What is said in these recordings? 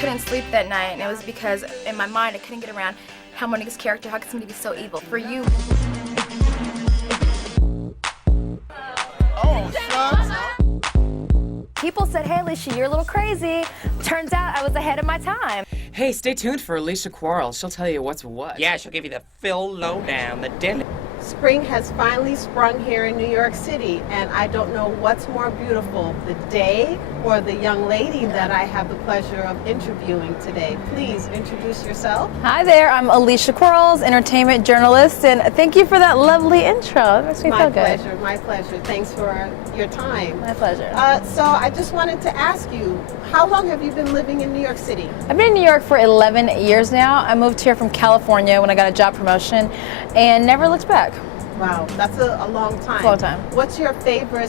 couldn't sleep that night, and it was because in my mind I couldn't get around how Monique's character, how could somebody be so evil? For you. Oh, shucks. People said, hey, Alicia, you're a little crazy. Turns out I was ahead of my time. Hey, stay tuned for Alicia Quarles. She'll tell you what's what. Yeah, she'll give you the full lowdown, the daily. Spring has finally sprung here in New York City, and I don't know what's more beautiful, the day or the young lady that I have the pleasure of interviewing today. Please introduce yourself. Hi there, I'm Alicia Quarles, entertainment journalist, and thank you for that lovely intro. It makes me feel good. My pleasure. Thanks for your time. My pleasure. So I just wanted to ask you, how long have you been living in New York City? I've been in New York for 11 years now. I moved here from California when I got a job promotion and never looked back. Wow, that's a long time. Long time. What's your favorite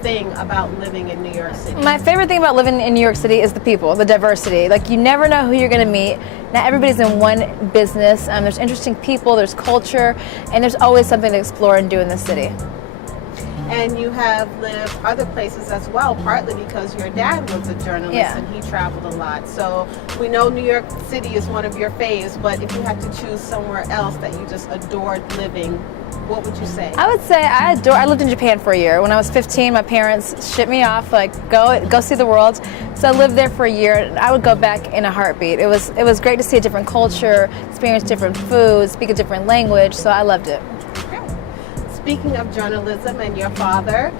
thing about living in New York City? My favorite thing about living in New York City is the people, the diversity. Like, you never know who you're going to meet. Not everybody's in one business. There's interesting people, there's culture, and there's always something to explore and do in this city. And you have lived other places as well, partly because your dad was a journalist and he traveled a lot. So we know New York City is one of your faves, but if you had to choose somewhere else that you just adored living, what would you say? I would say I lived in Japan for a year. When I was 15, my parents shipped me off, like, go see the world. So I lived there for a year, and I would go back in a heartbeat. It was great to see a different culture, experience different foods, speak a different language, so I loved it. Speaking of journalism and your father,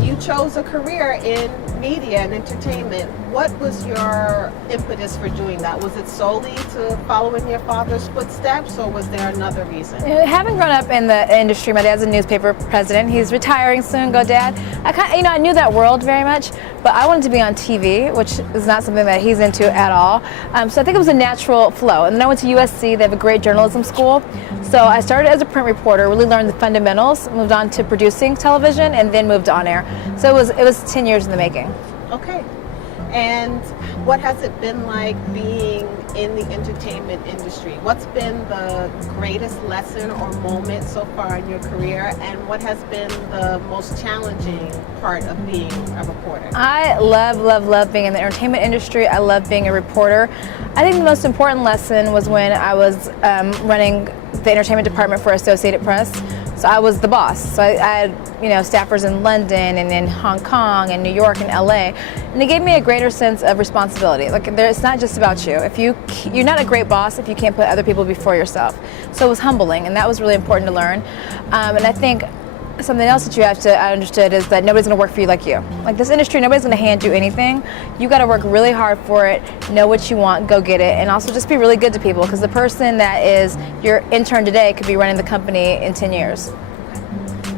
you chose a career in media and entertainment. What was your impetus for doing that? Was it solely to follow in your father's footsteps, or was there another reason? Having grown up in the industry, my dad's a newspaper president. He's retiring soon. Go, Dad! I knew that world very much, but I wanted to be on TV, which is not something that he's into at all. So I think it was a natural flow. And then I went to USC. They have a great journalism school. So I started as a print reporter, really learned the fundamentals, moved on to producing television, and then moved on air. So it was 10 years in the making. Okay. And what has it been like being in the entertainment industry? What's been the greatest lesson or moment so far in your career, and what has been the most challenging part of being a reporter? I love being in the entertainment industry. I love being a reporter. I think the most important lesson was when I was running the entertainment department for Associated Press. So I was the boss. So I had, staffers in London and in Hong Kong and New York and LA, and it gave me a greater sense of responsibility. Like, it's not just about you. You're not a great boss if you can't put other people before yourself. So it was humbling, and that was really important to learn. And I think something else that I understood is that nobody's going to work for you like you. Like, this industry, nobody's going to hand you anything. You got to work really hard for it, know what you want, go get it, and also just be really good to people, because the person that is your intern today could be running the company in 10 years.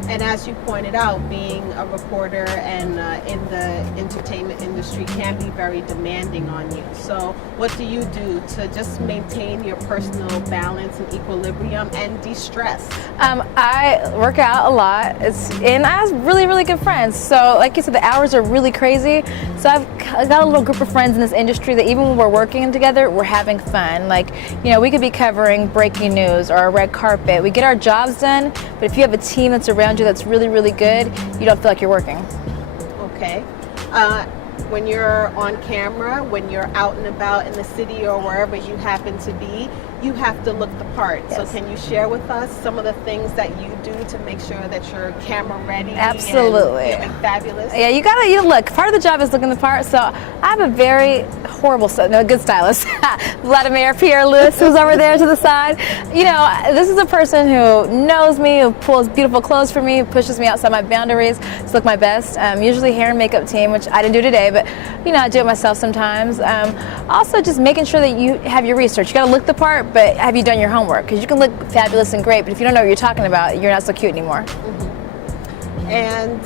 And as you pointed out, being a reporter and in the entertainment industry can be very demanding on you. So what do you do to just maintain your personal balance and equilibrium and de-stress? I work out a lot, and I have really good friends. So like you said, the hours are really crazy. So I've got a little group of friends in this industry that even when we're working together, we're having fun. Like, we could be covering breaking news or a red carpet. We get our jobs done, but if you have a team that's around you that's really good, you don't feel like you're working. Okay. When you're on camera, when you're out and about in the city or wherever you happen to be, you have to look the part. Yes. So can you share with us some of the things that you do to make sure that you're camera ready? Absolutely. And fabulous? Yeah, you gotta look. Part of the job is looking the part. So I have a very good stylist. Vladimir Pierre Lewis, who's over there to the side. This is a person who knows me, who pulls beautiful clothes for me, who pushes me outside my boundaries to look my best. Usually hair and makeup team, which I didn't do today, but I do it myself sometimes. Also, just making sure that you have your research. You gotta look the part, but have you done your homework? Because you can look fabulous and great, but if you don't know what you're talking about, you're not so cute anymore. Mm-hmm. And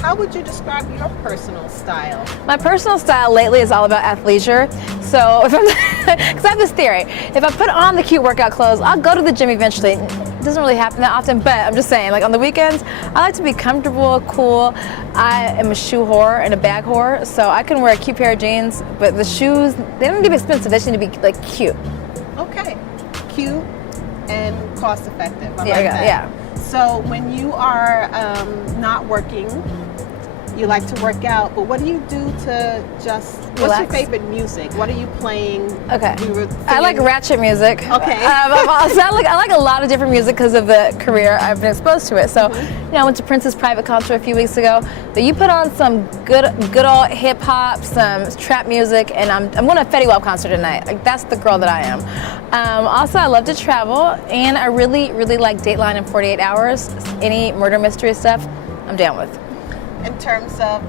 how would you describe your personal style? My personal style lately is all about athleisure. So because I have this theory, if I put on the cute workout clothes, I'll go to the gym eventually. It doesn't really happen that often, but I'm just saying, like on the weekends, I like to be comfortable, cool. I am a shoe whore and a bag whore, so I can wear a cute pair of jeans, but the shoes, they don't need to be expensive, they just need to be like cute. Okay, cute and cost effective. I like that. Yeah. So when you are not working, You like to work out, but what do you do to just, what's Relax. your favorite music? What are you playing? Okay. We were I like singing- ratchet music. Okay. I like a lot of different music because of the career I've been exposed to it. So, you know, I went to Prince's private concert a few weeks ago. But you put on some good old hip hop, some trap music, and I'm going to a Fetty Wap concert tonight. Like, that's the girl that I am. Also, I love to travel, and I really, really like Dateline and 48 Hours. Any murder mystery stuff, I'm down with. In terms of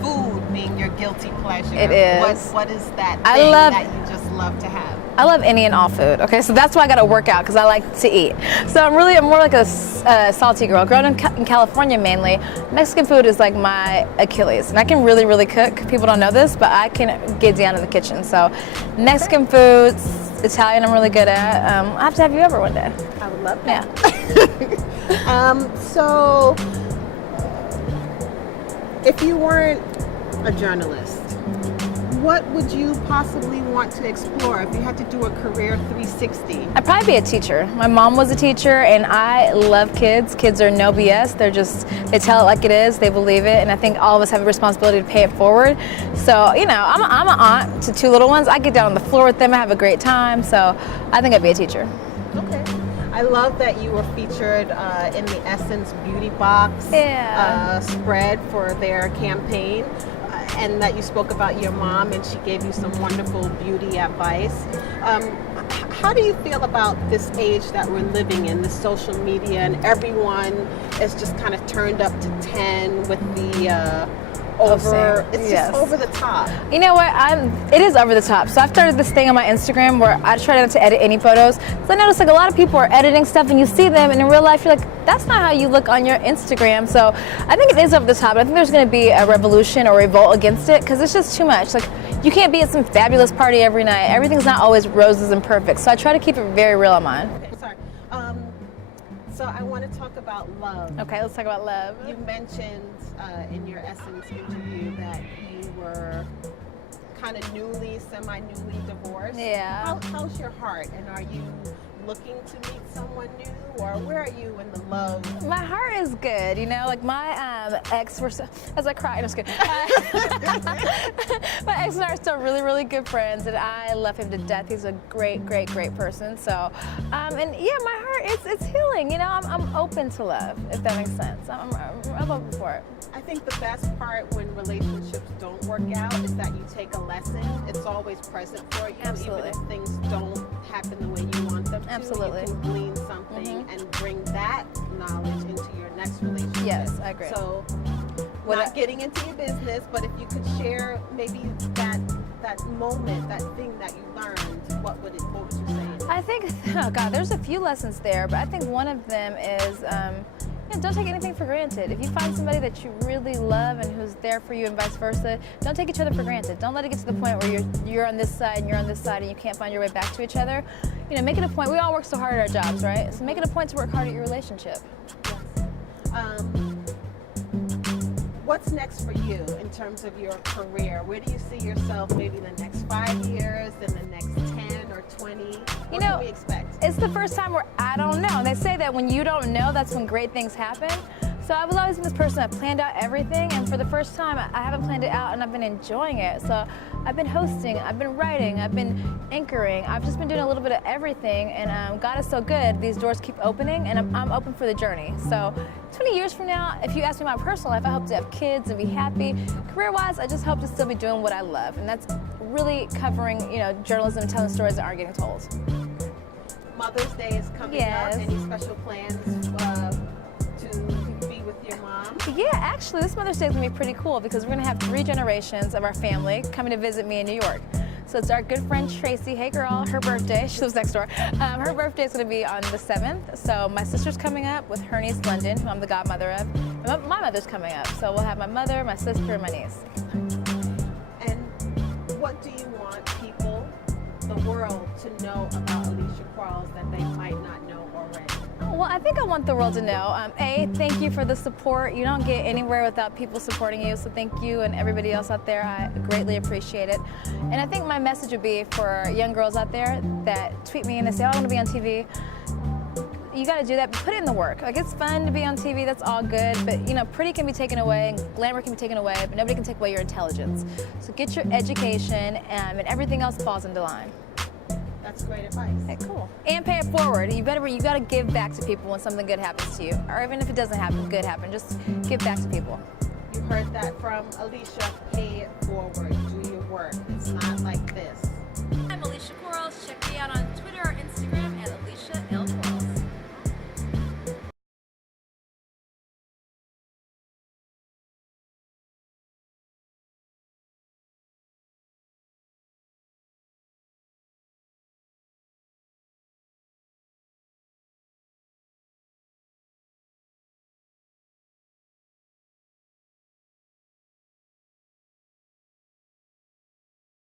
food being your guilty pleasure, It is. What is that I thing love- that you just love to have? I love any and all food. Okay, so that's why I got to work out because I like to eat. So I'm more like a salty girl. Grown in California mainly, Mexican food is like my Achilles, and I can really, really cook. People don't know this, but I can get down in the kitchen. So Mexican foods, Italian, I'm really good at. I have to have you over one day. I would love that. Yeah. So, if you weren't a journalist, what would you possibly want to explore if you had to do a career 360? I'd probably be a teacher. My mom was a teacher, and I love kids. Kids are no BS. They tell it like it is. They believe it, and I think all of us have a responsibility to pay it forward. So, you know, I'm an aunt to two little ones. I get down on the floor with them. I have a great time. So, I think I'd be a teacher. Okay. I love that you were featured in the Essence Beauty Box spread for their campaign, and that you spoke about your mom and she gave you some wonderful beauty advice. How do you feel about this age that we're living in, the social media, and everyone is just kind of turned up to 10 with the it's just over the top. You know what? It is over the top. So I've started this thing on my Instagram where I try not to edit any photos. So I notice like a lot of people are editing stuff and you see them, and in real life you're like, that's not how you look on your Instagram. So I think it is over the top. I think there's going to be a revolution or revolt against it because it's just too much. Like, you can't be at some fabulous party every night. Everything's not always roses and perfect. So I try to keep it very real on mine. Okay, sorry. So I want to talk about love. Okay, let's talk about love. You mentioned in your Essence interview that you were kind of semi-newly divorced. Yeah. How's your heart? And are you looking to meet someone new, or where are you in the love? My heart is good, you know, like my ex, as I cry, I'm just kidding. My ex and I are still really, really good friends, and I love him to death. He's a great, great, great person. So, and yeah, my heart, it's healing, you know, I'm open to love, if that makes sense. I'm open for it. I think the best part when relationships don't work out is that you take a lesson. It's always present for you, Absolutely. even if things don't happen the way you want them to. Absolutely. You can glean something and bring that knowledge into your next relationship. Yes, I agree. So, not getting into your business, but if you could share maybe that moment, that thing that you learned, what would you say? I think, oh God, there's a few lessons there, but I think one of them is, don't take anything for granted. If you find somebody that you really love and who's there for you and vice versa, don't take each other for granted. Don't let it get to the point where you're on this side and you're on this side and you can't find your way back to each other. You know, make it a point. We all work so hard at our jobs, right? So make it a point to work hard at your relationship. Yes. What's next for you in terms of your career? Where do you see yourself maybe in the next 5 years, in the next 10 or 20? What can we expect? It's the first time where I don't know. And they say that when you don't know, that's when great things happen. So I was always this person that planned out everything, and for the first time, I haven't planned it out, and I've been enjoying it. So I've been hosting, I've been writing, I've been anchoring, I've just been doing a little bit of everything, and God is so good. These doors keep opening, and I'm open for the journey. So 20 years from now, if you ask me my personal life, I hope to have kids and be happy. Career-wise, I just hope to still be doing what I love, and that's really covering, you know, journalism and telling stories that aren't getting told. Mother's Day is coming up. Any special plans to be with your mom? Yeah, actually, this Mother's Day is going to be pretty cool because we're going to have 3 generations of our family coming to visit me in New York. So it's our good friend Tracy. Hey girl, her birthday, she lives next door. Her birthday is going to be on the 7th. So my sister's coming up with her niece London, who I'm the godmother of. And my mother's coming up. So we'll have my mother, my sister, and my niece. And what do you want people, the world, to know about Alicia Quarles that they might not know already? Well, I think I want the world to know, thank you for the support. You don't get anywhere without people supporting you, so thank you and everybody else out there. I greatly appreciate it. And I think my message would be for young girls out there that tweet me and they say, oh, I want to be on TV. you got to do that, but put in the work. Like, it's fun to be on TV, that's all good, but you know, pretty can be taken away and glamour can be taken away, but nobody can take away your intelligence. So get your education, and everything else falls into line. That's great advice. Okay, cool. And pay it forward. You got to give back to people when something good happens to you, or even if it doesn't happen, good happen. Just give back to people. You heard that from Alicia. Pay it forward. Do your work. It's not like this.